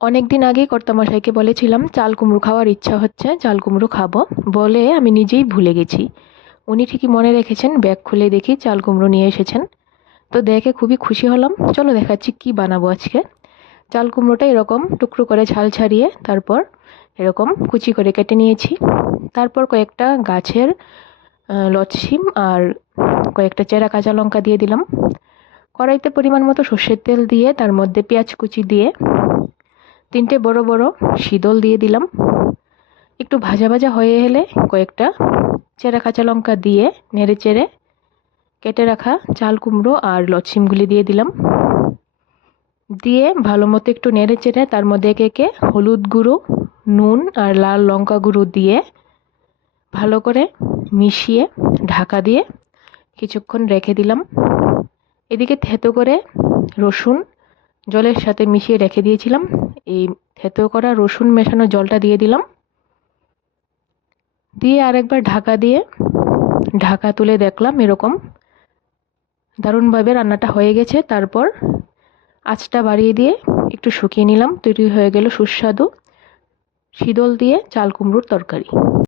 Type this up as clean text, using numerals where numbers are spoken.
অনেক দিন আগেই কর্তামশাইকে বলেছিলাম চাল কুমড়ো খাওয়ার ইচ্ছা হচ্ছে, চাল কুমড়ো খাবো বলে আমি নিজেই ভুলে গেছি। উনি ঠিকই মনে রেখেছেন, ব্যাগ খুলে দেখি চাল কুমড়ো নিয়ে এসেছেন। তো দেখে খুবই খুশি হলাম। চলো দেখাচ্ছি কি বানাবো আজকে। চাল কুমড়োটা এরকম টুকরো করে ছাল ছাড়িয়ে তারপর এরকম কুচি করে কেটে নিয়েছি। তারপর কয়েকটা গাছের লটসিম আর কয়েকটা চেরা কাঁচা লঙ্কা দিয়ে দিলাম। কড়াইতে পরিমাণ মতো সর্ষের তেল দিয়ে তার মধ্যে পেঁয়াজ কুচি দিয়ে 3টে বড় বড় শিদল দিয়ে দিলাম। একটু ভাজা ভাজা হয়ে এলে কয়েকটা চেরা কাঁচা লঙ্কা দিয়ে নেড়ে চেড়ে কেটে রাখা চাল কুমড়ো আর লটসিমগুলি দিয়ে দিলাম। দিয়ে ভালো মতো একটু নেড়ে চেড়ে তার মধ্যে একে একে হলুদ গুঁড়ো, নুন আর লাল লঙ্কা গুঁড়ো দিয়ে ভালো করে মিশিয়ে ঢাকা দিয়ে কিছুক্ষণ রেখে দিলাম। এদিকে থেতো করে রসুন জলের সাথে মিশিয়ে রেখে দিয়েছিলাম, এই থেতো করা রসুন মেশানো জলটা দিয়ে দিলাম। দিয়ে আরেকবার ঢাকা দিয়ে ঢাকা তুলে দেখলাম এরকম দারুণভাবে রান্নাটা হয়ে গেছে। তারপর আঁচটা বাড়িয়ে দিয়ে একটু শুকিয়ে নিলাম। তৈরি হয়ে গেল সুস্বাদু শীতল দিয়ে চাল কুমড়োর তরকারি।